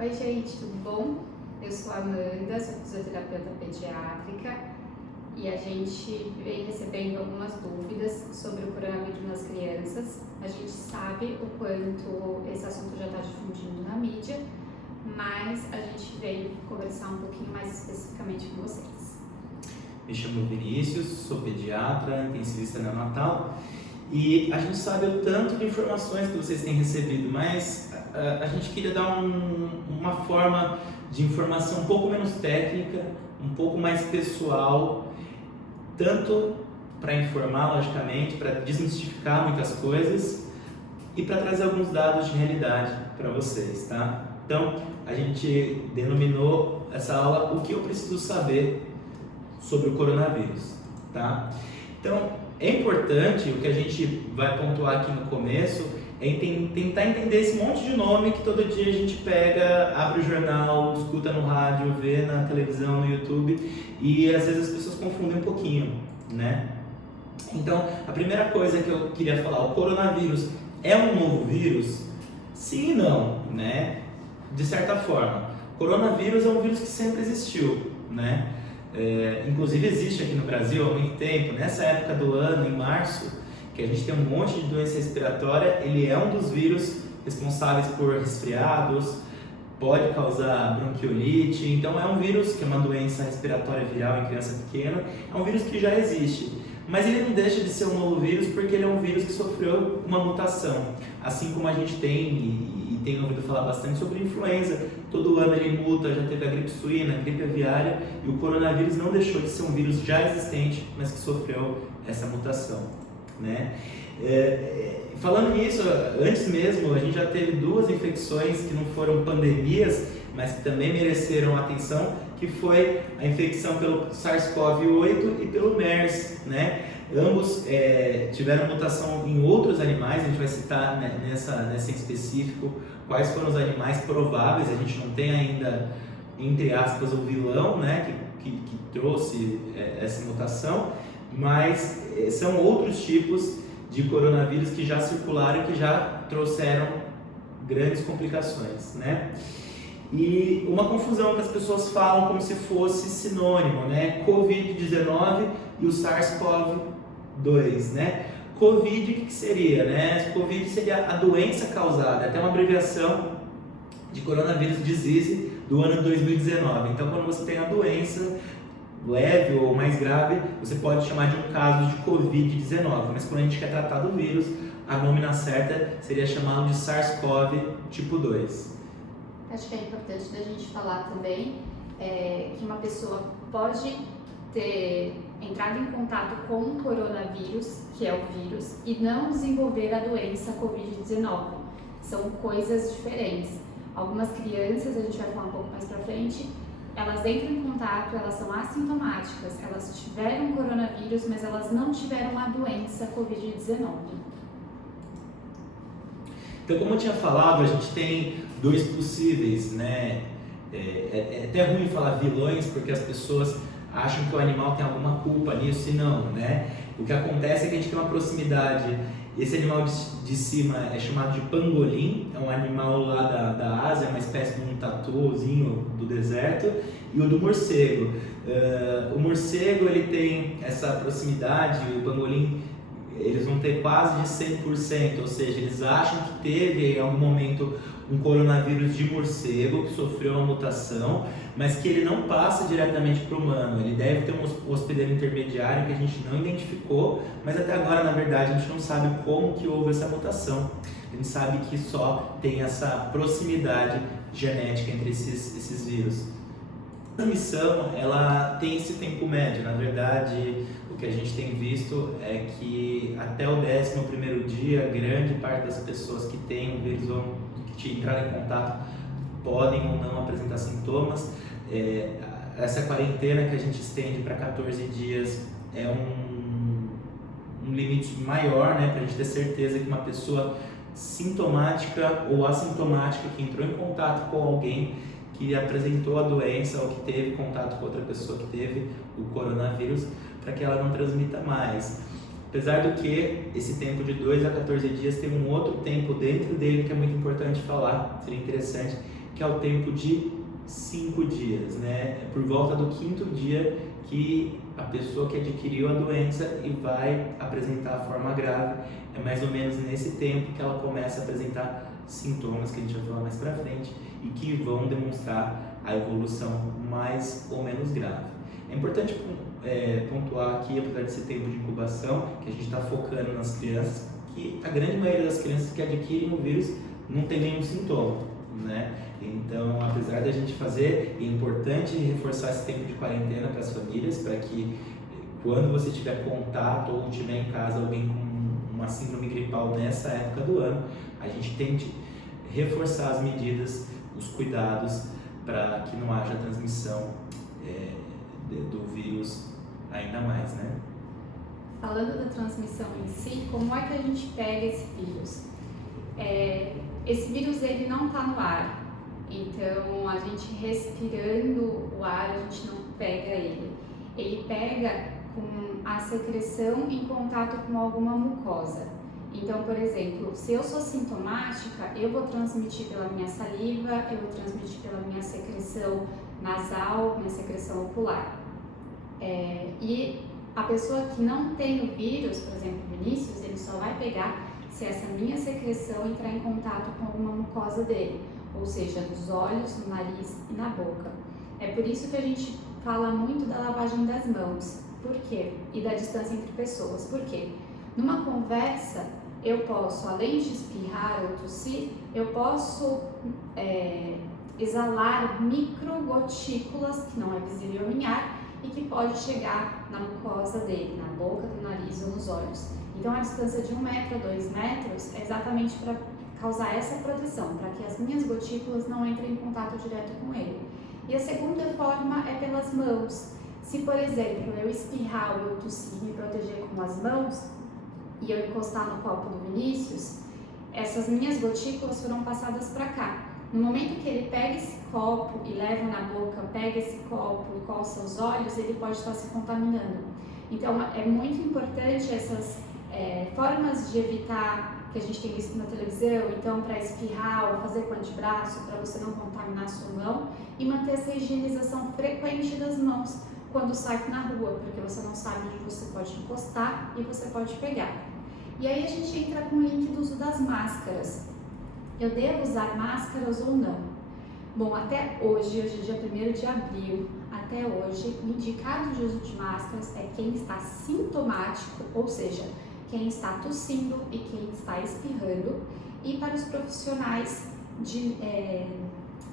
Oi, gente, tudo bom? Eu sou a Amanda, sou fisioterapeuta pediátrica e a gente vem recebendo algumas dúvidas sobre o coronavírus nas crianças. A gente sabe o quanto esse assunto já está difundindo na mídia, mas a gente veio conversar um pouquinho mais especificamente com vocês. Me chamo Vinícius, sou pediatra, intensivista neonatal e a gente sabe o tanto de informações que vocês têm recebido, mas a gente queria dar uma forma de informação um pouco menos técnica, um pouco mais pessoal, tanto para informar, logicamente, para desmistificar muitas coisas e para trazer alguns dados de realidade para vocês, tá? Então, a gente denominou essa aula O que eu preciso saber sobre o coronavírus, tá? Então, é importante, o que a gente vai pontuar aqui no começo, é tentar entender esse monte de nome que todo dia a gente pega, abre o jornal, escuta no rádio, vê na televisão, no YouTube, e às vezes as pessoas confundem um pouquinho, né? Então, a primeira coisa que eu queria falar, o coronavírus é um novo vírus? Sim e não, né? De certa forma. Coronavírus é um vírus que sempre existiu, né? Inclusive existe aqui no Brasil há muito tempo. Nessa época do ano, em março, que a gente tem um monte de doença respiratória, ele é um dos vírus responsáveis por resfriados, pode causar bronquiolite, então é um vírus que é uma doença respiratória viral em criança pequena, é um vírus que já existe, mas ele não deixa de ser um novo vírus porque ele é um vírus que sofreu uma mutação, assim como a gente tem ouvido falar bastante sobre influenza, todo ano ele muta, já teve a gripe suína, a gripe aviária, e o coronavírus não deixou de ser um vírus já existente, mas que sofreu essa mutação, né? Falando nisso, antes mesmo a gente já teve duas infecções que não foram pandemias, mas que também mereceram atenção, que foi a infecção pelo SARS-CoV-8 e pelo MERS, né? Ambos tiveram mutação em outros animais, a gente vai citar nessa em específico quais foram os animais prováveis, a gente não tem ainda, entre aspas, o vilão, né, que trouxe essa mutação, mas são outros tipos de coronavírus que já circularam e que já trouxeram grandes complicações, né? E uma confusão que as pessoas falam como se fosse sinônimo, né? Covid-19 e o SARS-CoV-2, né? Covid, o que seria, né? Covid seria a doença causada, até uma abreviação de Coronavirus Disease do ano 2019. Então, quando você tem a doença leve ou mais grave, você pode chamar de um caso de Covid-19, mas quando a gente quer tratar do vírus, a nômina certa seria chamá-lo de SARS-CoV tipo 2. Acho que é importante da gente falar também que uma pessoa pode ter entrado em contato com o coronavírus, que é o vírus, e não desenvolver a doença Covid-19. São coisas diferentes. Algumas crianças, a gente vai falar um pouco mais pra frente, elas entram em contato, elas são assintomáticas, elas tiveram coronavírus, mas elas não tiveram a doença Covid-19. Então, como eu tinha falado, a gente tem dois possíveis, né? É até ruim falar vilões, porque as pessoas acham que o animal tem alguma culpa nisso e não, né? O que acontece é que a gente tem uma proximidade. Esse animal de cima é chamado de pangolim, é um animal lá da Ásia, uma espécie de um tatuzinho do deserto, e o do morcego. O morcego ele tem essa proximidade, o pangolim eles vão ter quase de 100%, ou seja, eles acham que teve em algum momento um coronavírus de morcego que sofreu uma mutação, mas que ele não passa diretamente para o humano, ele deve ter um hospedeiro intermediário que a gente não identificou, mas até agora, na verdade, a gente não sabe como que houve essa mutação. A gente sabe que só tem essa proximidade genética entre esses vírus. A transmissão, ela tem esse tempo médio, na verdade, o que a gente tem visto é que até o 11º dia, grande parte das pessoas que têm o vírus que entraram em contato podem ou não apresentar sintomas. Essa quarentena que a gente estende para 14 dias é um limite maior, né, para a gente ter certeza que uma pessoa sintomática ou assintomática que entrou em contato com alguém que apresentou a doença ou que teve contato com outra pessoa que teve o coronavírus, para que ela não transmita mais. Apesar do que esse tempo de 2 a 14 dias tem um outro tempo dentro dele que é muito importante falar, seria interessante, que é o tempo de 5 dias, né? É por volta do 5º dia que a pessoa que adquiriu a doença e vai apresentar a forma grave. É mais ou menos nesse tempo que ela começa a apresentar sintomas que a gente vai falar mais pra frente e que vão demonstrar a evolução mais ou menos grave. É importante pontuar aqui, apesar desse tempo de incubação, que a gente está focando nas crianças, que a grande maioria das crianças que adquirem o vírus não tem nenhum sintoma, né? Então, apesar da gente fazer, é importante reforçar esse tempo de quarentena para as famílias, para que quando você tiver contato ou tiver em casa alguém com uma síndrome gripal nessa época do ano, a gente tente reforçar as medidas, os cuidados, para que não haja transmissão do vírus ainda mais, né? Falando da transmissão em si, como é que a gente pega esse vírus? Esse vírus ele não está no ar, então a gente respirando o ar a gente não pega ele. Ele pega com a secreção em contato com alguma mucosa. Então, por exemplo, se eu sou sintomática, eu vou transmitir pela minha saliva, eu vou transmitir pela minha secreção nasal, minha secreção ocular. E a pessoa que não tem o vírus, por exemplo, Vinícius, ele só vai pegar se essa minha secreção entrar em contato com alguma mucosa dele, ou seja, nos olhos, no nariz e na boca. É por isso que a gente fala muito da lavagem das mãos. Por quê? E da distância entre pessoas. Por quê? Numa conversa, eu posso, além de espirrar ou tossir, eu posso exalar microgotículas, que não é visível em ar, e que pode chegar na mucosa dele, na boca, no nariz ou nos olhos. Então, a distância de 1 metro a 2 metros é exatamente para causar essa proteção, para que as minhas gotículas não entrem em contato direto com ele. E a segunda forma é pelas mãos. Se, por exemplo, eu espirrar ou eu tossir, me proteger com as mãos e eu encostar no copo do Vinícius, essas minhas gotículas foram passadas para cá. No momento que ele pega esse copo e leva na boca, pega esse copo e coça os olhos, ele pode estar se contaminando. Então, é muito importante essas formas de evitar que a gente tem visto na televisão, então para espirrar ou fazer com o antebraço, para você não contaminar a sua mão, e manter essa higienização frequente das mãos quando sai na rua, porque você não sabe onde você pode encostar e você pode pegar. E aí a gente entra com o link do uso das máscaras. Eu devo usar máscaras ou não? Bom, até hoje é dia 1º de abril, até hoje, o indicado de uso de máscaras é quem está sintomático, ou seja, quem está tossindo e quem está espirrando, e para os profissionais de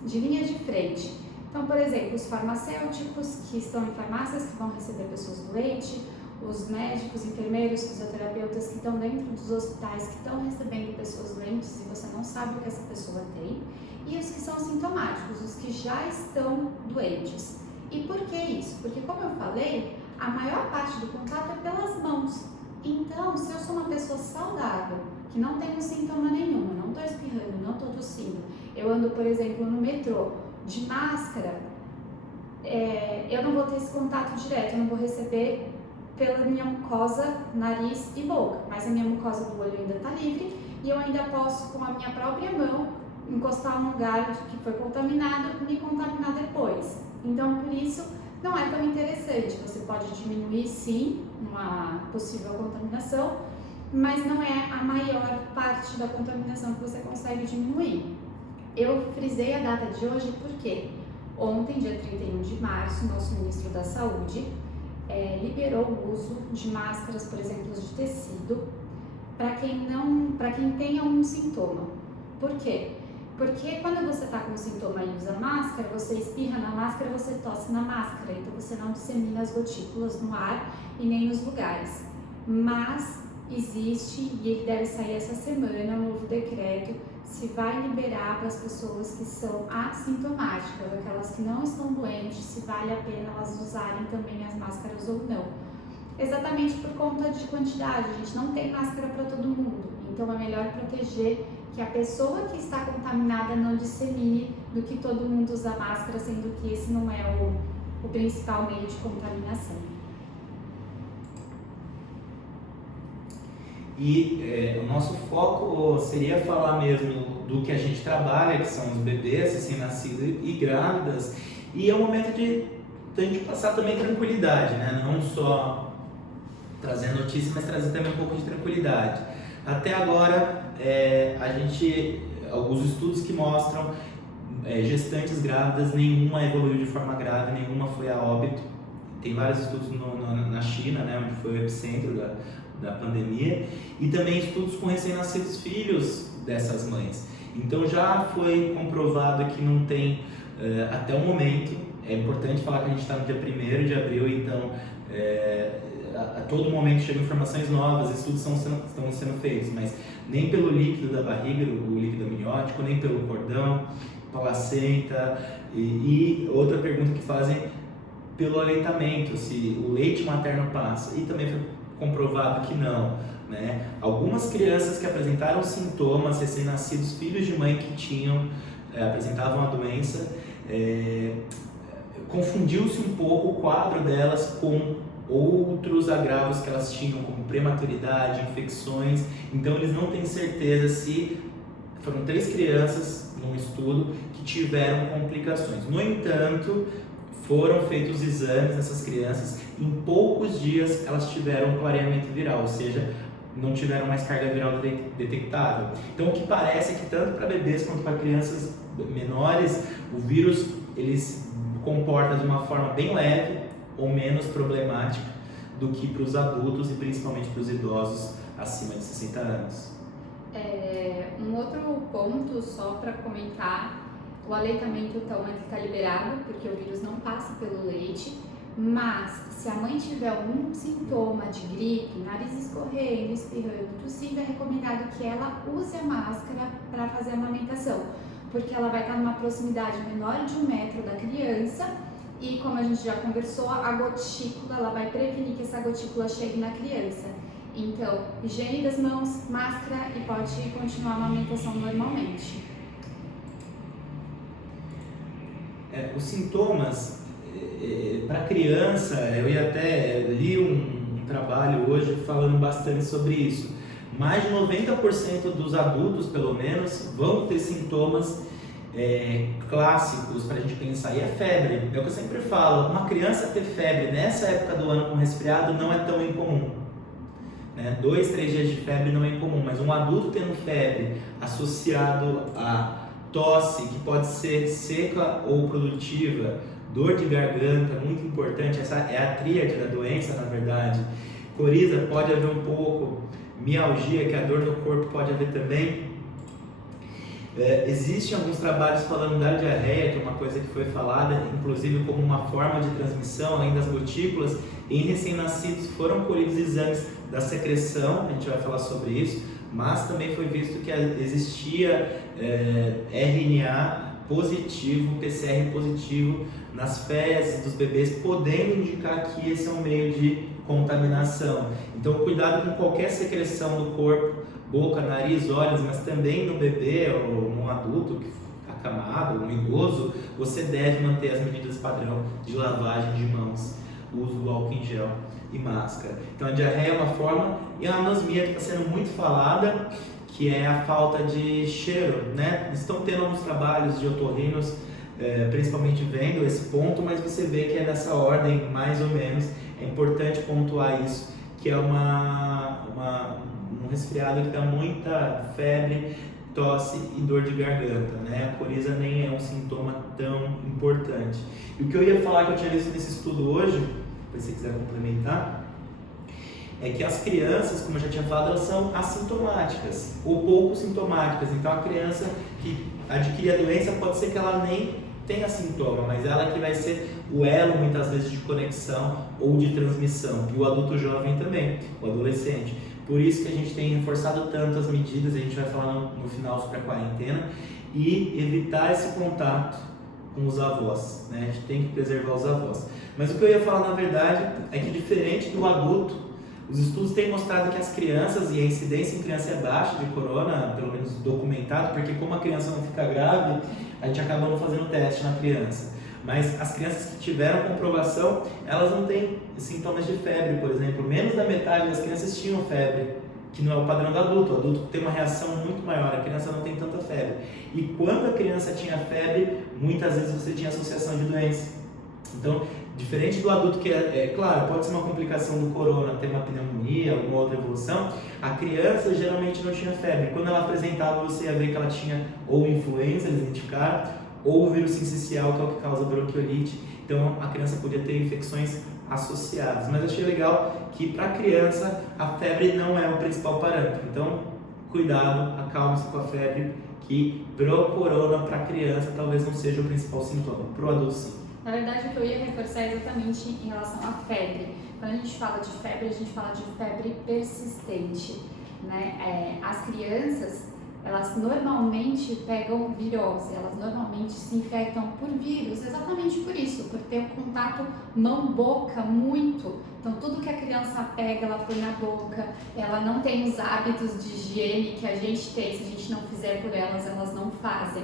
linha de frente. Então, por exemplo, os farmacêuticos que estão em farmácias que vão receber pessoas doentes, os médicos, enfermeiros, fisioterapeutas que estão dentro dos hospitais que estão recebendo pessoas doentes e você não sabe o que essa pessoa tem, e os que são sintomáticos, os que já estão doentes. E por que isso? Porque, como eu falei, a maior parte do contato é pelas mãos. Então, se eu sou uma pessoa saudável, que não tem sintoma nenhum, não estou espirrando, não estou tossindo, eu ando, por exemplo, no metrô de máscara, eu não vou ter esse contato direto, eu não vou receber pela minha mucosa, nariz e boca, mas a minha mucosa do olho ainda está livre e eu ainda posso, com a minha própria mão, encostar um lugar que foi contaminado e me contaminar depois. Então, por isso, não é tão interessante. Você pode diminuir, sim, uma possível contaminação, mas não é a maior parte da contaminação que você consegue diminuir. Eu frisei a data de hoje porque ontem, dia 31 de março, nosso ministro da Saúde liberou o uso de máscaras, por exemplo, de tecido, para quem tenha um sintoma. Por quê? Porque quando você está com sintoma e usa máscara, você espirra na máscara, você tosse na máscara, então você não dissemina as gotículas no ar e nem nos lugares. Mas existe, e ele deve sair essa semana, um novo decreto, se vai liberar para as pessoas que são assintomáticas, aquelas que não estão doentes, se vale a pena elas usarem também as máscaras ou não. Exatamente por conta de quantidade, a gente não tem máscara para todo mundo, então é melhor proteger que a pessoa que está contaminada não dissemine do que todo mundo usa máscara, sendo que esse não é o principal meio de contaminação. E o nosso foco seria falar mesmo do que a gente trabalha, que são os bebês recém-nascidos e grávidas, e é um momento de a gente passar também tranquilidade, né? Não só trazer notícia, mas trazer também um pouco de tranquilidade. Até agora, alguns estudos que mostram gestantes grávidas, nenhuma evoluiu de forma grave, nenhuma foi a óbito. Tem vários estudos na China, né, onde foi o epicentro da pandemia, e também estudos com recém-nascidos filhos dessas mães. Então já foi comprovado que não tem, até o momento, é importante falar que a gente está no dia 1º de abril, então a todo momento chegam informações novas, estudos estão sendo feitos, mas nem pelo líquido da barriga, o líquido amniótico, nem pelo cordão, placenta, e outra pergunta que fazem pelo aleitamento, se o leite materno passa, e também foi comprovado que não, né? Algumas crianças que apresentaram sintomas, recém-nascidos, filhos de mãe que apresentavam a doença, confundiu-se um pouco o quadro delas com outros agravos que elas tinham, como prematuridade, infecções, então eles não têm certeza se foram 3 crianças num estudo que tiveram complicações. No entanto, foram feitos exames nessas crianças, em poucos dias elas tiveram clareamento viral, ou seja, não tiveram mais carga viral detectável. Então o que parece é que tanto para bebês quanto para crianças menores, o vírus ele se comporta de uma forma bem leve ou menos problemática do que para os adultos e principalmente para os idosos acima de 60 anos. Um outro ponto só para comentar, o aleitamento então ele está liberado porque o vírus não passa pelo leite, mas se a mãe tiver algum sintoma de gripe, nariz escorrendo, espirrando, tossindo, é recomendado que ela use a máscara para fazer a amamentação, porque ela vai estar numa proximidade menor de 1 metro da criança e, como a gente já conversou, a gotícula ela vai prevenir que essa gotícula chegue na criança. Então, higiene das mãos, máscara e pode continuar a amamentação normalmente. Os sintomas para criança, eu li um trabalho hoje falando bastante sobre isso. Mais de 90% dos adultos, pelo menos, vão ter sintomas clássicos para a gente pensar. E é febre, é o que eu sempre falo, uma criança ter febre nessa época do ano com resfriado não é tão incomum. 2, 3 dias de febre não é incomum, mas um adulto tendo febre associado a tosse, que pode ser seca ou produtiva, dor de garganta, muito importante, essa é a tríade da doença, na verdade. Coriza pode haver um pouco, mialgia, que é a dor no corpo, pode haver também. Existem alguns trabalhos falando da diarreia, que é uma coisa que foi falada, inclusive como uma forma de transmissão, além das gotículas. Em recém-nascidos foram colhidos exames da secreção, a gente vai falar sobre isso, mas também foi visto que existia RNA positivo, PCR positivo nas fezes dos bebês, podendo indicar que esse é um meio de contaminação. Então, cuidado com qualquer secreção do corpo, boca, nariz, olhos, mas também no bebê ou no adulto acamado, um idoso, você deve manter as medidas padrão de lavagem de mãos, uso do álcool em gel e máscara. Então a diarreia é uma forma, e a anosmia que está sendo muito falada, que é a falta de cheiro, né? Estão tendo alguns trabalhos de otorrinos, principalmente vendo esse ponto, mas você vê que é nessa ordem, mais ou menos. É importante pontuar isso, que é um resfriado que dá muita febre, tosse e dor de garganta, né? A coriza nem é um sintoma tão importante. E o que eu ia falar, que eu tinha visto nesse estudo hoje, se você quiser complementar, é que as crianças, como eu já tinha falado, elas são assintomáticas ou pouco sintomáticas. Então a criança que adquire a doença pode ser que ela nem tenha sintoma, mas ela que vai ser o elo muitas vezes de conexão ou de transmissão, e o adulto jovem também, o adolescente. Por isso que a gente tem reforçado tanto as medidas, a gente vai falar no final sobre a quarentena, e evitar esse contato com os avós, né? A gente tem que preservar os avós. Mas o que eu ia falar na verdade é que, diferente do adulto, os estudos têm mostrado que as crianças, e a incidência em criança é baixa de corona, pelo menos documentado, porque como a criança não fica grave, a gente acaba não fazendo teste na criança. Mas as crianças que tiveram comprovação, elas não têm sintomas de febre, por exemplo. Menos da metade das crianças tinham febre que não é o padrão do adulto. O adulto tem uma reação muito maior, a criança não tem tanta febre. E quando a criança tinha febre, muitas vezes você tinha associação de doença. Então, diferente do adulto que claro, pode ser uma complicação do corona, ter uma pneumonia, alguma outra evolução, a criança geralmente não tinha febre. Quando ela apresentava, você ia ver que ela tinha ou influenza, eles identificaram, ou o vírus sincicial, que é o que causa bronquiolite. Então, a criança podia ter infecções associadas. Mas eu achei legal que para a criança a febre não é o principal parâmetro. Então, cuidado, acalme-se com a febre, que pro corona para a criança talvez não seja o principal sintoma, pro adulto sim. Na verdade, o que eu ia reforçar é exatamente em relação à febre. Quando a gente fala de febre, a gente fala de febre persistente, né? As crianças, elas normalmente pegam virose, elas normalmente se infectam por vírus, exatamente por isso, por ter um contato mão-boca muito. Então, tudo que a criança pega, ela põe na boca, ela não tem os hábitos de higiene que a gente tem, se a gente não fizer por elas, elas não fazem.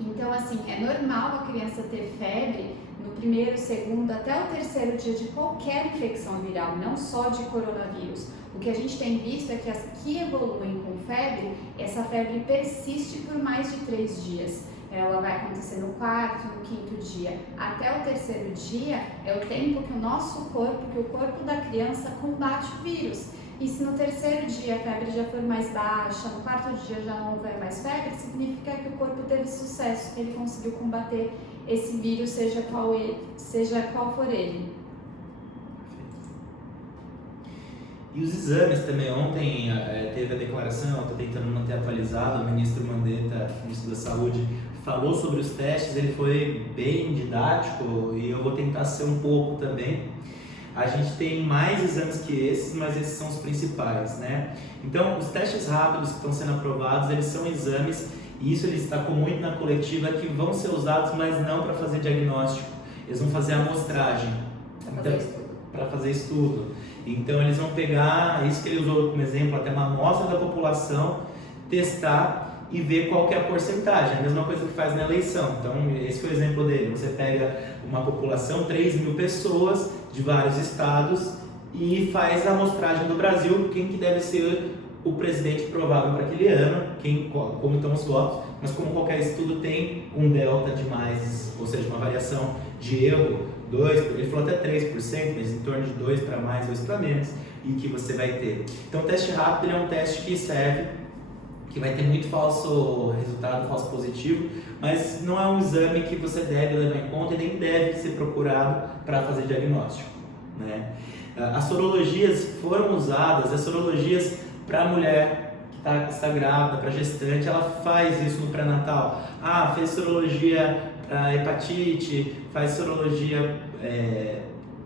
Então, assim, é normal a criança ter febre no primeiro, segundo, até o terceiro dia de qualquer infecção viral, não só de coronavírus. O que a gente tem visto é que as que evoluem com febre, essa febre persiste por mais de 3 dias. Ela vai acontecer no quarto, no quinto dia. Até o terceiro dia é o tempo que o nosso corpo, que o corpo da criança combate o vírus. E se no terceiro dia a febre já for mais baixa, no quarto dia já não houver mais febre, significa que o corpo teve sucesso, que ele conseguiu combater esse vírus, seja qual for ele. E os exames também, ontem teve a declaração, estou tentando manter atualizado, o ministro Mandetta, ministro da Saúde, falou sobre os testes, ele foi bem didático e eu vou tentar ser um pouco também. A gente tem mais exames que esses, mas esses são os principais, né? Então, os testes rápidos que estão sendo aprovados, eles são exames, e isso ele destacou muito na coletiva, que vão ser usados, mas não para fazer diagnóstico, eles vão fazer amostragem. Para fazer estudo. Então, eles vão pegar, isso que ele usou como exemplo, até uma amostra da população, testar e ver qual que é a porcentagem, a mesma coisa que faz na eleição. Então, esse foi o exemplo dele. Você pega uma população, 3.000 pessoas de vários estados e faz a amostragem do Brasil, quem que deve ser o presidente provável para aquele ano, como estão os votos, mas como qualquer estudo tem um delta de mais, ou seja, uma variação de erro, 2, ele falou até 3%, mas em torno de 2 para mais, 2 para menos, e que você vai ter. Então, o teste rápido ele é um teste que serve, que vai ter muito falso resultado, falso positivo, mas não é um exame que você deve levar em conta e nem deve ser procurado para fazer diagnóstico, né? As sorologias foram usadas, as sorologias para a mulher que está grávida, para gestante, ela faz isso no pré-natal. Fez sorologia para hepatite, faz sorologia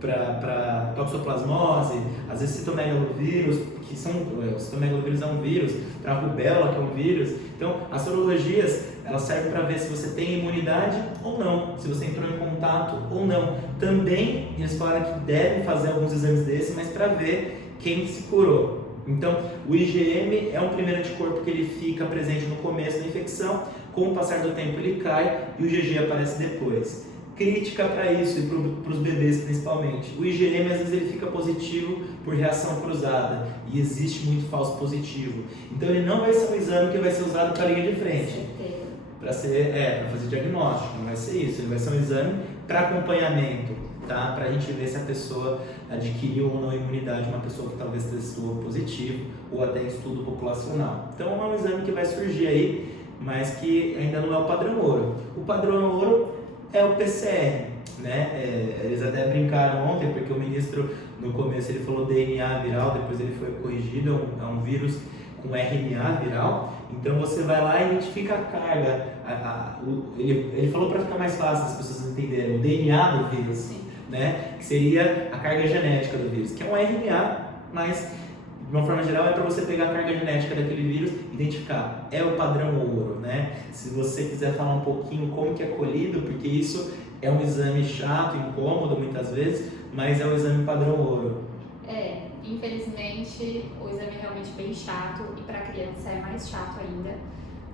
para toxoplasmose, às vezes citomegalovírus, o citomegalovírus é um vírus, para rubéola, que é um vírus. Então, as sorologias, elas servem para ver se você tem imunidade ou não, se você entrou em contato ou não. Também, eles falaram que devem fazer alguns exames desses, mas para ver quem se curou. Então, o IgM é um primeiro anticorpo que ele fica presente no começo da infecção, com o passar do tempo ele cai e o IgG aparece depois. Crítica para isso e para os bebês principalmente. O IgM às vezes ele fica positivo por reação cruzada e existe muito falso positivo. Então ele não vai ser um exame que vai ser usado para a linha de frente. Para fazer diagnóstico, não vai ser isso. Ele vai ser um exame para acompanhamento, tá? Para a gente ver se a pessoa adquiriu ou não imunidade, uma pessoa que talvez testou positivo ou até estudo populacional. Então é um exame que vai surgir aí, mas que ainda não é o padrão ouro. O padrão ouro é o PCR, né? Eles até brincaram ontem, porque o ministro, no começo, ele falou DNA viral, depois ele foi corrigido, é um vírus com RNA viral. Então, você vai lá e identifica a carga. Ele falou para ficar mais fácil as pessoas entenderem, o DNA do vírus, né? Que seria a carga genética do vírus, que é um RNA, mas de uma forma geral é para você pegar a carga genética daquele vírus e identificar. É o padrão ouro, né? Se você quiser falar um pouquinho como que é colhido, porque isso é um exame chato, incômodo muitas vezes, mas é o exame padrão ouro. Infelizmente o exame é realmente bem chato e para criança é mais chato ainda,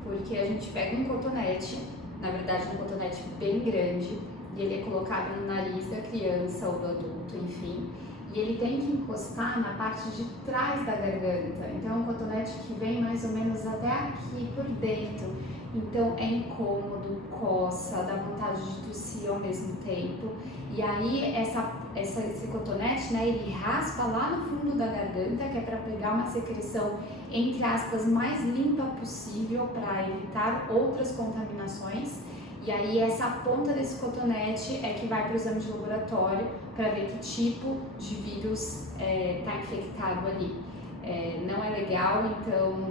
porque a gente pega um cotonete, na verdade um cotonete bem grande, e ele é colocado no nariz da criança ou do adulto, enfim. e ele tem que encostar na parte de trás da garganta. Então é um cotonete que vem mais ou menos até aqui por dentro. Então é incômodo, coça, dá vontade de tossir ao mesmo tempo. E aí esse cotonete, né, ele raspa lá no fundo da garganta, que é para pegar uma secreção, entre aspas, mais limpa possível para evitar outras contaminações. E aí essa ponta desse cotonete é que vai para o exame de laboratório para ver que tipo de vírus está infectado ali. Não é legal, então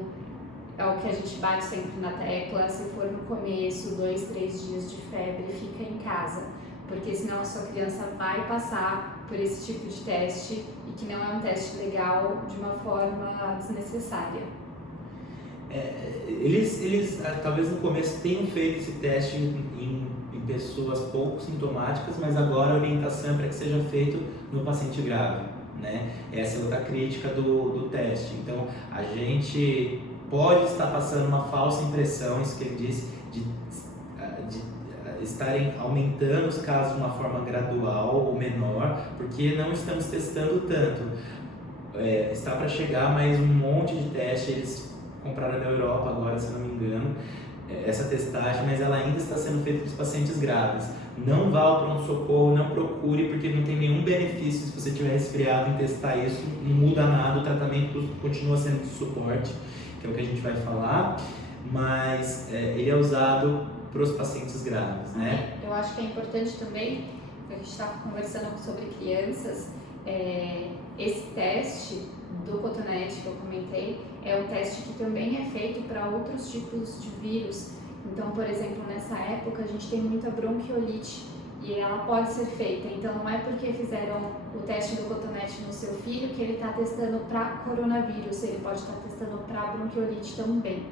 é o que a gente bate sempre na tecla: se for no começo, 2, 3 dias de febre, fica em casa, porque senão a sua criança vai passar por esse tipo de teste e que não é um teste legal de uma forma desnecessária. Eles talvez no começo tenham feito esse teste em pessoas pouco sintomáticas, mas agora a orientação é para que seja feito no paciente grave, né? Essa é outra crítica do teste. Então, a gente pode estar passando uma falsa impressão, isso que ele disse, de estarem aumentando os casos de uma forma gradual ou menor, porque não estamos testando tanto. Está para chegar mais um monte de teste, eles compraram na Europa agora, se não me engano, essa testagem, mas ela ainda está sendo feita para os pacientes graves. Não vá ao pronto-socorro, não procure, porque não tem nenhum benefício se você tiver resfriado em testar isso, não muda nada, o tratamento continua sendo de suporte, que é o que a gente vai falar, mas ele é usado para os pacientes graves, né? Eu acho que é importante também, a gente estava conversando sobre crianças, esse teste do cotonete que eu comentei é um teste que também é feito para outros tipos de vírus. Então, por exemplo, nessa época a gente tem muita bronquiolite e ela pode ser feita. Então, não é porque fizeram o teste do cotonete no seu filho que ele está testando para coronavírus, ele pode estar testando para bronquiolite também.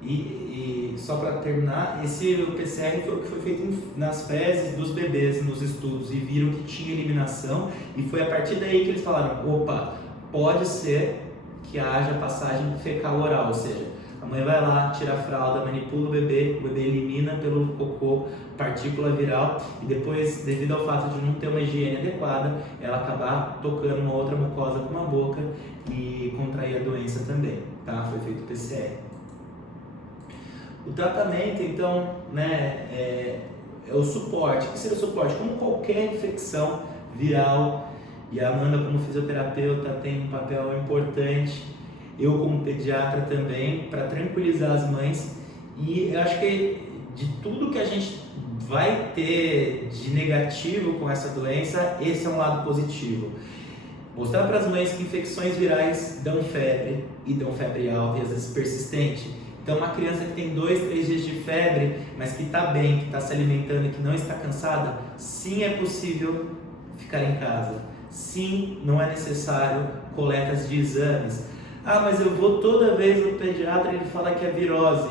E só para terminar, o PCR foi o que foi feito nas fezes dos bebês nos estudos e viram que tinha eliminação, e foi a partir daí que eles falaram: opa, pode ser que haja passagem fecal oral, ou seja, a mãe vai lá, tira a fralda, manipula o bebê elimina pelo cocô partícula viral e depois, devido ao fato de não ter uma higiene adequada, ela acabar tocando uma outra mucosa com a boca e contrair a doença também, tá? Foi feito o PCR. O tratamento, então, né, é o suporte. O que seria o suporte? Como qualquer infecção viral, e a Amanda, como fisioterapeuta, tem um papel importante, eu como pediatra também, para tranquilizar as mães. E eu acho que de tudo que a gente vai ter de negativo com essa doença, esse é um lado positivo. Mostrar para as mães que infecções virais dão febre, e dão febre alta e às vezes persistente. Então, uma criança que tem 2, 3 dias de febre, mas que está bem, que está se alimentando e que não está cansada, sim, é possível ficar em casa. Sim, não é necessário coletas de exames. Ah, mas eu vou toda vez no pediatra e ele fala que é virose,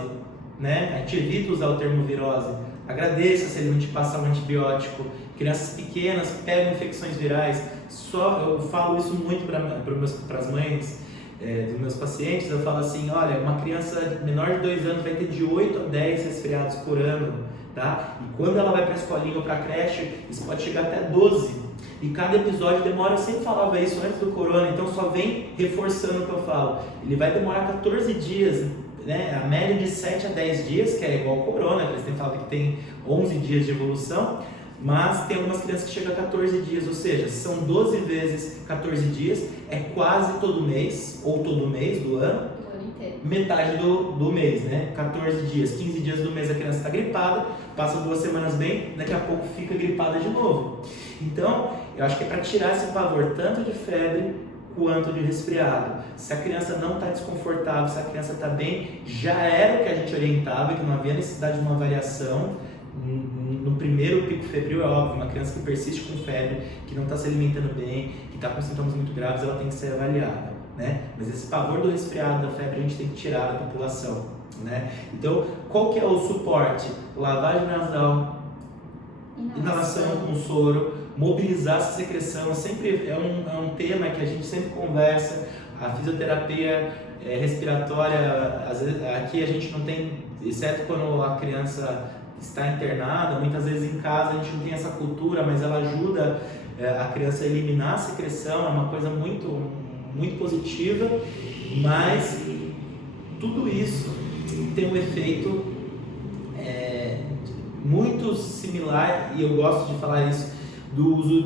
né? A gente evita usar o termo virose. Agradeça se ele não te passar um antibiótico. Crianças pequenas pegam infecções virais. Eu falo isso muito para as mães dos meus pacientes. Eu falo assim: olha, uma criança menor de 2 anos vai ter de 8 a 10 resfriados por ano, tá? E quando ela vai para a escolinha ou para a creche, isso pode chegar até 12. E cada episódio demora, eu sempre falava isso antes do corona, então só vem reforçando o que eu falo. Ele vai demorar 14 dias, né? A média de 7 a 10 dias, que é igual ao corona, que eles têm falado que tem 11 dias de evolução, mas tem algumas crianças que chegam a 14 dias, ou seja, são 12 vezes 14 dias, é quase todo mês, ou todo mês do ano, metade do mês, né? 14 dias, 15 dias do mês a criança está gripada, passa 2 semanas bem, daqui a pouco fica gripada de novo. Então, eu acho que é para tirar esse pavor tanto de febre quanto de resfriado. Se a criança não está desconfortável, se a criança está bem, já era o que a gente orientava, que não havia necessidade de uma variação. No primeiro pico febril, é óbvio, uma criança que persiste com febre, que não está se alimentando bem, que está com sintomas muito graves, ela tem que ser avaliada, né? Mas esse pavor do resfriado, da febre, a gente tem que tirar da população, né? Então, qual que é o suporte? Lavagem nasal, inalação com soro, mobilizar essa secreção, sempre é um tema que a gente sempre conversa. A fisioterapia respiratória, às vezes, aqui a gente não tem, exceto quando a criança está internada, muitas vezes em casa a gente não tem essa cultura, mas ela ajuda a criança eliminar a secreção é uma coisa muito, muito positiva, mas tudo isso tem um efeito muito similar, e eu gosto de falar isso, do uso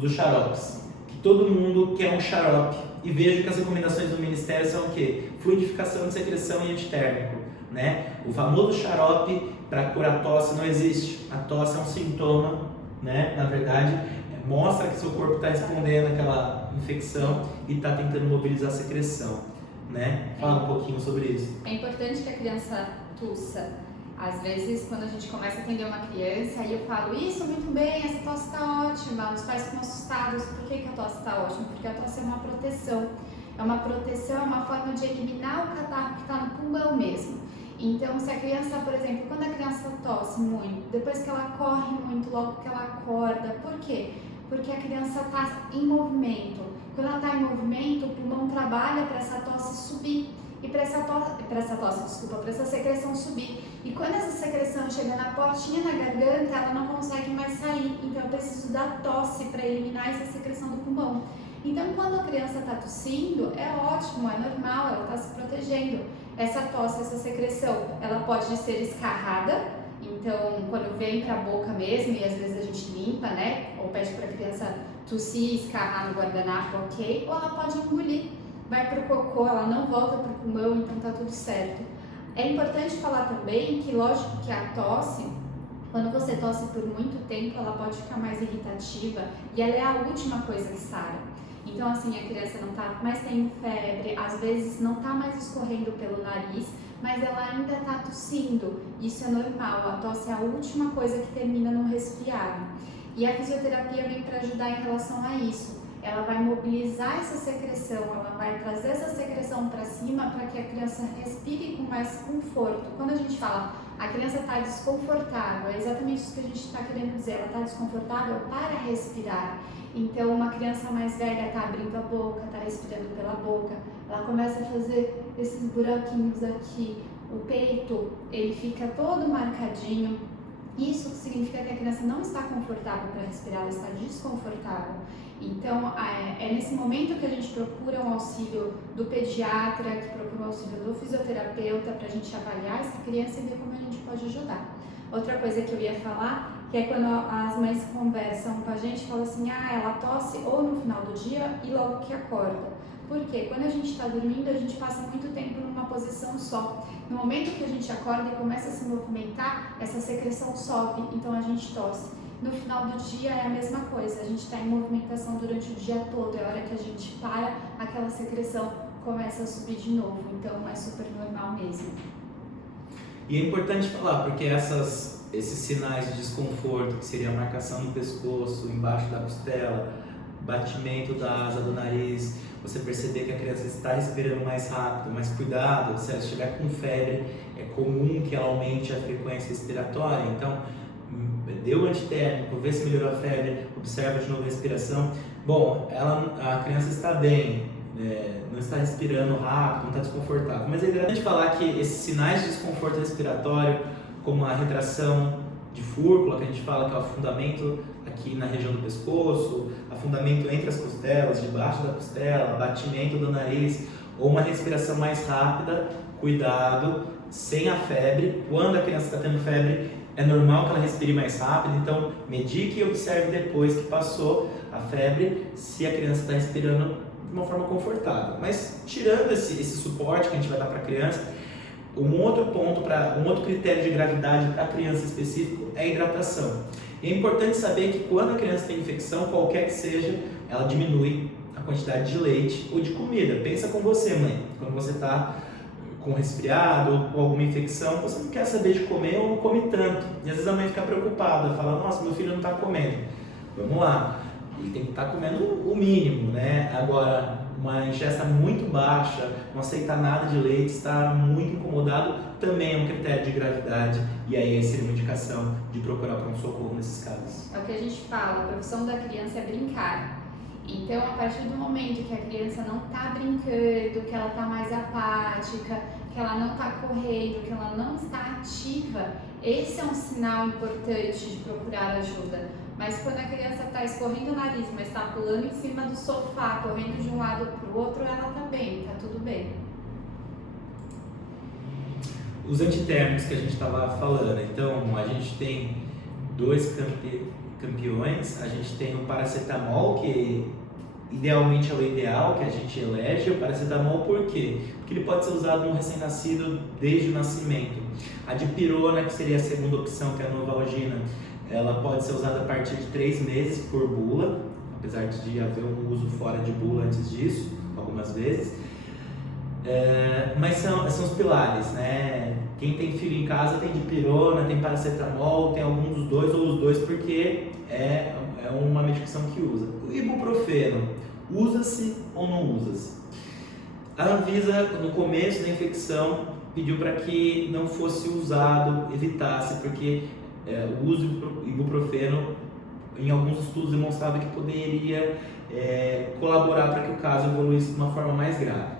dos xaropes. Que todo mundo quer um xarope, e vejo que as recomendações do Ministério são o quê? Fluidificação de secreção e antitérmico, né? O famoso xarope para curar tosse não existe. A tosse é um sintoma, né? Na verdade, mostra que seu corpo está respondendo àquela infecção e está tentando mobilizar a secreção, né? Fala um pouquinho sobre isso. É importante que a criança tussa. Às vezes, quando a gente começa a atender uma criança, aí eu falo, isso, muito bem, essa tosse está ótima. Os pais ficam assustados. Por que a tosse está ótima? Porque a tosse é uma proteção. É uma proteção, é uma forma de eliminar o catarro que está no pulmão mesmo. Então, se a criança, por exemplo, quando a criança tosse muito, depois que ela corre muito, logo que ela acorda, por quê? Porque a criança está em movimento. Quando ela está em movimento, o pulmão trabalha para essa tosse subir. E para essa secreção subir. E quando essa secreção chega na portinha na garganta, ela não consegue mais sair. Então eu preciso da tosse para eliminar essa secreção do pulmão. Então quando a criança está tossindo, é ótimo, é normal, ela está se protegendo. Essa tosse, essa secreção, ela pode ser escarrada. Então quando vem para a boca mesmo, e às vezes a gente limpa, né? Ou pede para a criança tossir e escarrar no guardanapo, ok? Ou ela pode engolir. Vai para o cocô, ela não volta para o pulmão, então tá tudo certo. É importante falar também que, lógico que a tosse, quando você tosse por muito tempo, ela pode ficar mais irritativa e ela é a última coisa que sara. Então, assim, a criança não tá mais tendo febre, às vezes não tá mais escorrendo pelo nariz, mas ela ainda tá tossindo. Isso é normal, a tosse é a última coisa que termina no resfriado. E a fisioterapia vem para ajudar em relação a isso. Ela vai mobilizar essa secreção, ela vai trazer essa secreção para cima para que a criança respire com mais conforto. Quando a gente fala a criança está desconfortável, é exatamente isso que a gente está querendo dizer, ela está desconfortável para respirar. Então uma criança mais velha está abrindo a boca, está respirando pela boca, ela começa a fazer esses buraquinhos aqui, o peito ele fica todo marcadinho. Isso significa que a criança não está confortável para respirar, ela está desconfortável. Então, é nesse momento que a gente procura um auxílio do pediatra, que procura um auxílio do fisioterapeuta para a gente avaliar essa criança e ver como a gente pode ajudar. Outra coisa que eu ia falar, que é quando as mães conversam com a gente, falam assim, ela tosse ou no final do dia e logo que acorda. Por quê? Quando a gente está dormindo, a gente passa muito tempo numa posição só. No momento que a gente acorda e começa a se movimentar, essa secreção sobe, então a gente tosse. No final do dia é a mesma coisa, a gente está em movimentação durante o dia todo, é a hora que a gente para, aquela secreção começa a subir de novo, então é super normal mesmo. E é importante falar, porque esses sinais de desconforto, que seria a marcação no pescoço, embaixo da costela, batimento da asa do nariz, você perceber que a criança está respirando mais rápido, mas cuidado, se ela estiver com febre, é comum que ela aumente a frequência respiratória, então deu o antitérmico, vê se melhorou a febre, observa de novo a respiração. Bom, a criança está bem, não está respirando rápido, não está desconfortável, mas é importante falar que esses sinais de desconforto respiratório, como a retração de fúrcula, que a gente fala que é o afundamento aqui na região do pescoço, afundamento entre as costelas, debaixo da costela, batimento do nariz, ou uma respiração mais rápida, cuidado, sem a febre. Quando a criança está tendo febre, é normal que ela respire mais rápido, então medique e observe depois que passou a febre se a criança está respirando de uma forma confortável. Mas tirando esse suporte que a gente vai dar para a criança, um outro critério de gravidade para a criança específico é a hidratação. E é importante saber que quando a criança tem infecção, qualquer que seja, ela diminui a quantidade de leite ou de comida. Pensa com você, mãe, quando você está com resfriado ou com alguma infecção, você não quer saber de comer ou não come tanto. E às vezes a mãe fica preocupada, fala, nossa, meu filho não está comendo. Vamos lá, ele tem que estar comendo o mínimo, né? Agora, uma ingesta muito baixa, não aceitar nada de leite, está muito incomodado, também é um critério de gravidade e aí seria uma indicação de procurar por um socorro nesses casos. É o que a gente fala, a profissão da criança é brincar. Então, a partir do momento que a criança não está brincando, que ela está mais apática, que ela não está correndo, que ela não está ativa, esse é um sinal importante de procurar ajuda. Mas quando a criança está escorrendo o nariz, mas está pulando em cima do sofá, correndo de um lado para o outro, ela está bem, está tudo bem. Os antitérmicos que a gente estava falando, então a gente tem dois campeões, a gente tem o paracetamol, que idealmente é o ideal que a gente elege. O paracetamol por quê? Porque ele pode ser usado no recém-nascido desde o nascimento. A dipirona, que seria a segunda opção, que é a Novalgina, ela pode ser usada a partir de 3 meses por bula, apesar de haver um uso fora de bula antes disso, algumas vezes. Mas são os pilares, né? Quem tem filho em casa tem dipirona, tem paracetamol, tem algum dos dois ou os dois, porque é uma medicação que usa. O ibuprofeno, usa-se ou não usa-se? A Anvisa, no começo da infecção, pediu para que não fosse usado, evitasse, porque o uso do ibuprofeno, em alguns estudos, demonstrava que poderia colaborar para que o caso evoluísse de uma forma mais grave.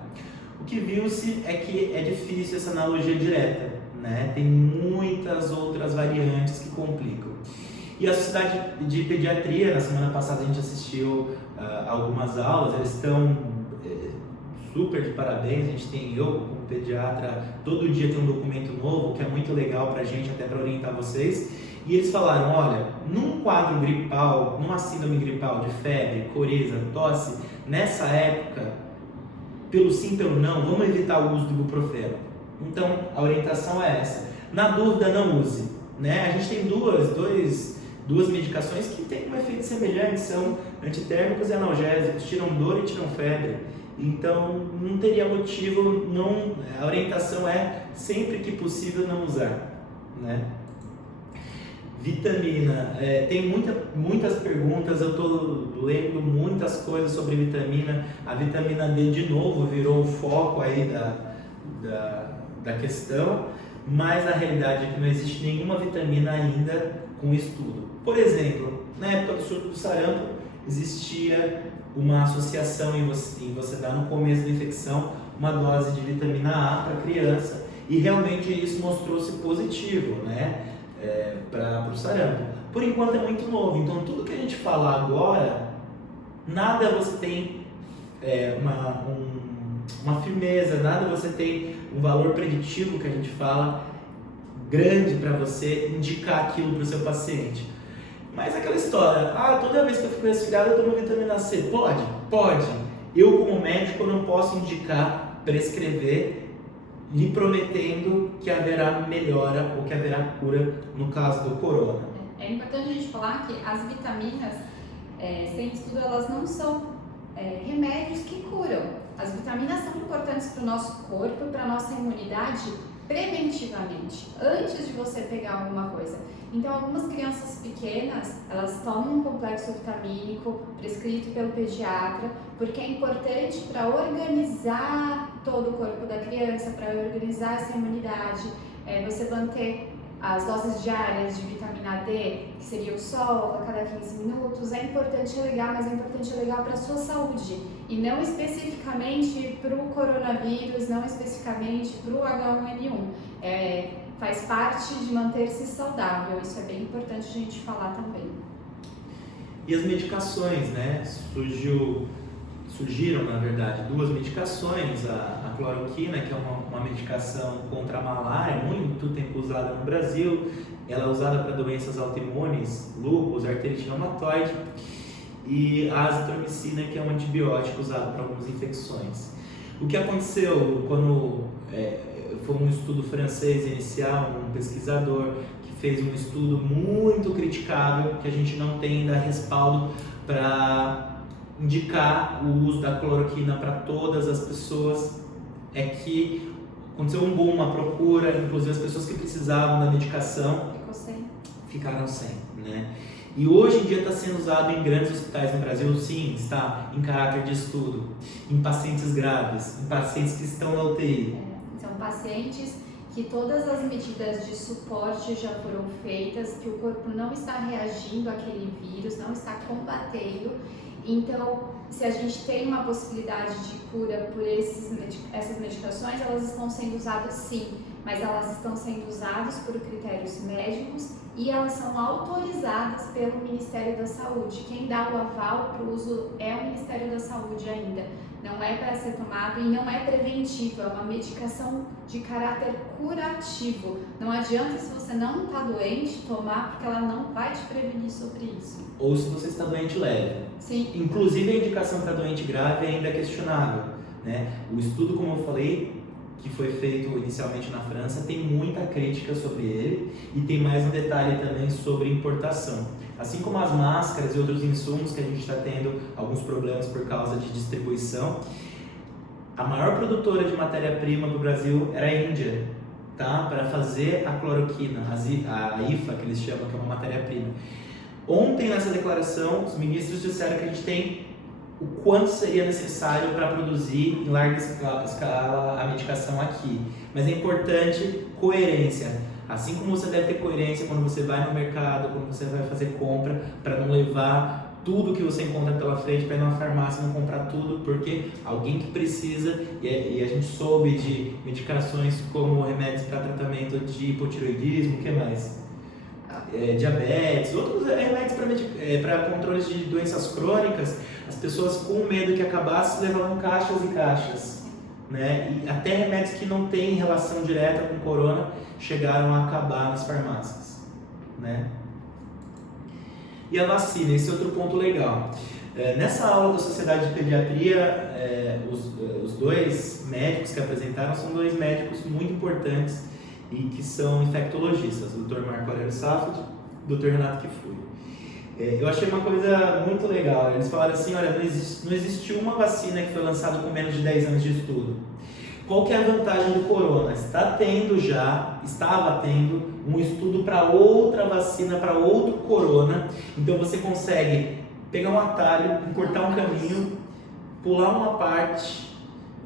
O que viu-se é que é difícil essa analogia direta, né? Tem muitas outras variantes que complicam. E a Sociedade de Pediatria, na semana passada a gente assistiu algumas aulas, eles estão super de parabéns. A gente tem, eu como pediatra, todo dia tem um documento novo, que é muito legal pra gente, até para orientar vocês. E eles falaram, olha, num quadro gripal, numa síndrome gripal de febre, coriza, tosse, nessa época, pelo sim, pelo não, vamos evitar o uso do ibuprofeno. Então, a orientação é essa. Na dúvida, não use, né? A gente tem duas medicações que têm um efeito semelhante, são antitérmicos e analgésicos, tiram dor e tiram febre. Então, não teria motivo, a orientação é, sempre que possível, não usar, né? Vitamina, tem muitas perguntas, eu estou lendo muitas coisas sobre vitamina. A vitamina D, de novo, virou o foco aí da questão, mas a realidade é que não existe nenhuma vitamina ainda com estudo. Por exemplo, na época do surto do sarampo, existia uma associação em você dar no começo da infecção uma dose de vitamina A para a criança, e realmente isso mostrou-se positivo, né? Para o sarampo. Por enquanto é muito novo, então tudo que a gente falar agora, nada você tem uma firmeza, nada você tem um valor preditivo que a gente fala grande para você indicar aquilo para o seu paciente. Mas aquela história, toda vez que eu fico resfriado eu tomo vitamina C. Pode. Eu, como médico, não posso indicar, prescrever, lhe prometendo que haverá melhora ou que haverá cura no caso do corona. É importante a gente falar que as vitaminas, sem estudo, elas não são remédios que curam. As vitaminas são importantes para o nosso corpo e para a nossa imunidade preventivamente, antes de você pegar alguma coisa. Então, algumas crianças pequenas, elas tomam um complexo vitamínico prescrito pelo pediatra, porque é importante para organizar todo o corpo da criança, para organizar essa imunidade, você manter as doses diárias de vitamina D, que seria o sol, a cada 15 minutos, é importante e legal, mas é importante e legal para a sua saúde, e não especificamente para o coronavírus, não especificamente para o H1N1. Faz parte de manter-se saudável, isso é bem importante a gente falar também. E as medicações, né? Surgiram, na verdade, 2 medicações, a cloroquina, que é uma medicação contra a malária, muito tempo usada no Brasil. Ela é usada para doenças autoimunes, lúpus, artrite reumatoide, e a azitromicina, que é um antibiótico usado para algumas infecções. O que aconteceu quando foi um estudo francês inicial, um pesquisador que fez um estudo muito criticável, que a gente não tem ainda respaldo para indicar o uso da cloroquina para todas as pessoas, é que aconteceu um boom, uma procura, inclusive as pessoas que precisavam da medicação ficaram sem, né? E hoje em dia está sendo usado em grandes hospitais no Brasil, sim, está em caráter de estudo, em pacientes graves, em pacientes que estão na UTI. São pacientes que todas as medidas de suporte já foram feitas, que o corpo não está reagindo àquele vírus, não está combatendo. Então, se a gente tem uma possibilidade de cura por essas medicações, elas estão sendo usadas sim, mas elas estão sendo usadas por critérios médicos e elas são autorizadas pelo Ministério da Saúde. Quem dá o aval para o uso é o Ministério da Saúde ainda. Não é para ser tomado e não é preventivo, é uma medicação de caráter curativo. Não adianta, se você não está doente, tomar, porque ela não vai te prevenir sobre isso. Ou se você está doente leve. Sim. Inclusive a indicação para doente grave ainda é questionável, né? O estudo, como eu falei, que foi feito inicialmente na França, tem muita crítica sobre ele e tem mais um detalhe também sobre importação. Assim como as máscaras e outros insumos que a gente está tendo alguns problemas por causa de distribuição, a maior produtora de matéria-prima do Brasil era a Índia, tá? Para fazer a cloroquina, a IFA, que eles chamam, que é uma matéria-prima. Ontem, nessa declaração, os ministros disseram que a gente tem o quanto seria necessário para produzir em larga escala a medicação aqui. Mas é importante coerência. Assim como você deve ter coerência quando você vai no mercado, quando você vai fazer compra, para não levar tudo que você encontra pela frente para ir numa farmácia e não comprar tudo, porque alguém que precisa, e a gente soube de medicações como remédios para tratamento de hipotireoidismo, o que mais? Diabetes, outros remédios para controles de doenças crônicas, as pessoas com medo que acabasse levavam caixas e caixas, né? E até remédios que não têm relação direta com corona chegaram a acabar nas farmácias, né? E a vacina, esse é outro ponto legal. Nessa aula da Sociedade de Pediatria, os dois médicos que apresentaram são dois médicos muito importantes e que são infectologistas, o Dr. Marco Aurélio Safad e o Dr. Renato Kifuri. Eu achei uma coisa muito legal. Eles falaram assim, olha, não existiu uma vacina que foi lançada com menos de 10 anos de estudo. Qual que é a vantagem do corona? Estava tendo um estudo para outra vacina, para outro corona. Então você consegue pegar um atalho, encurtar um caminho, pular uma parte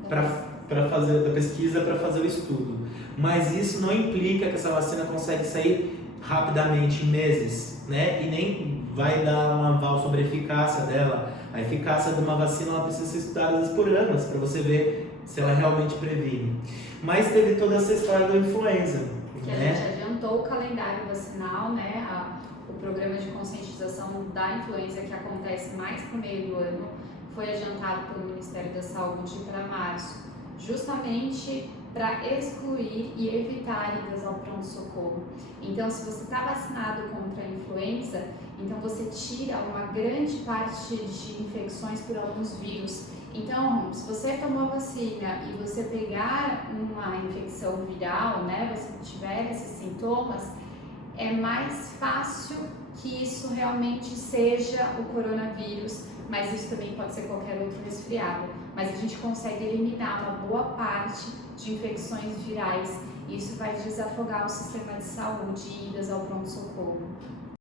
para fazer da pesquisa, para fazer o estudo. Mas isso não implica que essa vacina consegue sair rapidamente, em meses, né? E nem vai dar um aval sobre a eficácia dela. A eficácia de uma vacina ela precisa ser estudada por anos para você ver se ela realmente previne. Mas teve toda essa história da influenza. Que né? A gente adiantou o calendário vacinal, né? O programa de conscientização da influenza, que acontece mais pro meio do ano, foi adiantado pelo Ministério da Saúde para março, justamente para excluir e evitar idas ao pronto-socorro. Então, se você está vacinado contra a influenza, então você tira uma grande parte de infecções por alguns vírus. Então, se você tomou a vacina e você pegar uma infecção viral, né, você tiver esses sintomas, é mais fácil que isso realmente seja o coronavírus, mas isso também pode ser qualquer outro resfriado. Mas a gente consegue eliminar uma boa parte de infecções virais e isso vai desafogar o sistema de saúde e idas ao pronto-socorro.